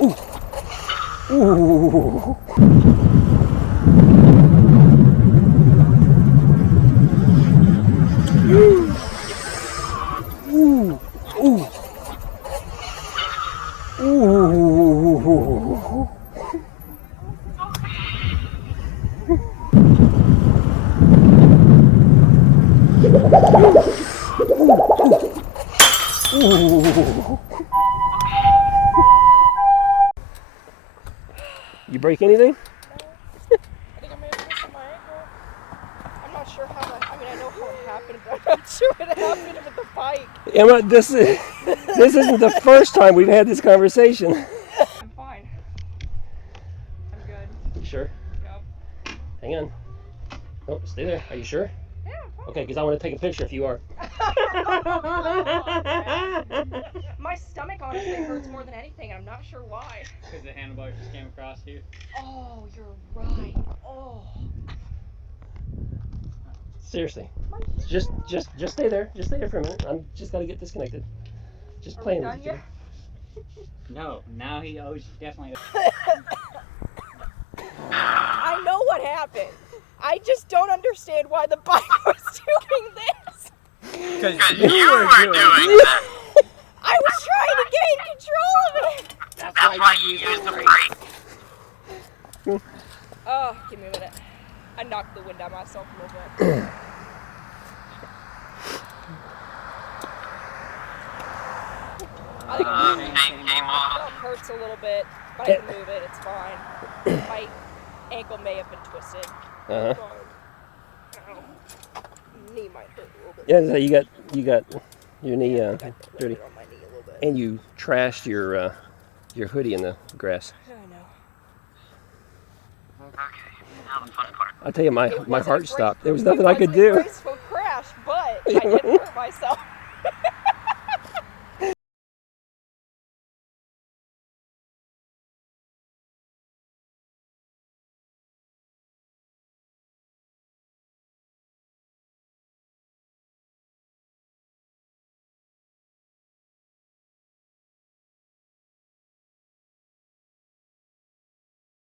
Ooh. Ooh. Ooh. Ooh. Ooh. Ooh. You break anything? I think I may have twisted my ankle. I'm not sure how that, I mean, I know how it happened, but I'm not sure what happened with the bike. Emma, this isn't the first time we've had this conversation. I'm fine. I'm good. You sure? Yep. Hang on. Oh, stay there. Are you sure? Yeah, I'm fine. Okay, because I want to take a picture if you are. My stomach honestly hurts more than anything. I'm not sure why. Because the handlebars just came across you. Oh, you're right. Oh. Seriously. Just stay there. Just stay there for a minute. I'm just gotta get disconnected. Just Are playing we with done you. yet? No, now he owes you definitely. I know what happened. I just don't understand why the bike was doing this. Because you were doing that. I was trying to gain control of it. That's why you use the brake. Oh, give me a minute. I knocked the wind out of myself a little bit. I think it hurts a little bit, but I can move it. It's fine. My ankle may have been twisted. Uh-huh. Knee might hurt a little bit. Yeah, so you got your knee I got dirty, on my knee a little bit. and you trashed your hoodie in the grass. I know. Okay, now the fun part. I'll tell you, my heart stopped. There was nothing I could do. It was a graceful crash, but I did hurt myself.